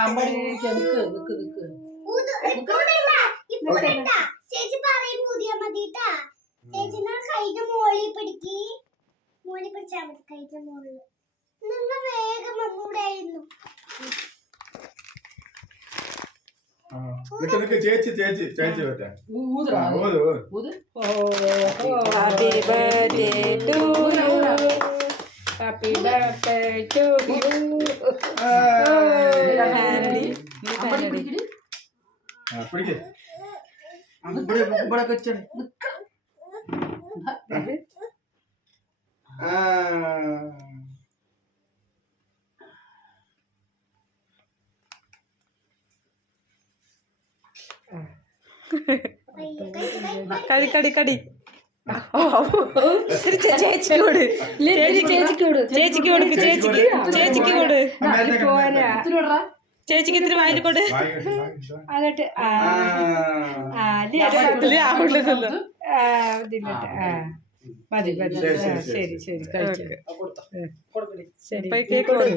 അമ്പടി നിക്ക് നിക്ക് നിക്ക് ചേച്ചി പറയും പുതിയ മതിട്ടാ. ചേച്ചി കൈന്റെ മോളി പിടിക്ക്, മോളി പിടിച്ചാ മതി കൈന്റെ മോളിൽ. നിങ്ങൾ വേഗം വന്നൂടായിരുന്നു. ചേച്ചി ചേച്ചി ചേച്ചി വരട്ടെ. Happy birthday to you, happy birthday to you. ഇവിടെ വെച്ചാണ് കടി കടി കടി. ചേച്ചിക്ക് കൊടു, ചേച്ചിക്ക് കൊടു, ചേച്ചിക്ക് കൊടുക്ക്, ചേച്ചിക്ക് ചേച്ചിക്ക് കൊടു, ചേച്ചിക്ക് ഇത്തിരി വായിൽ കൊടു. എന്നിട്ട് മതി മതി. ശരി ശരി കഴിച്ചു. ശരി കേക്ക് കൊടു.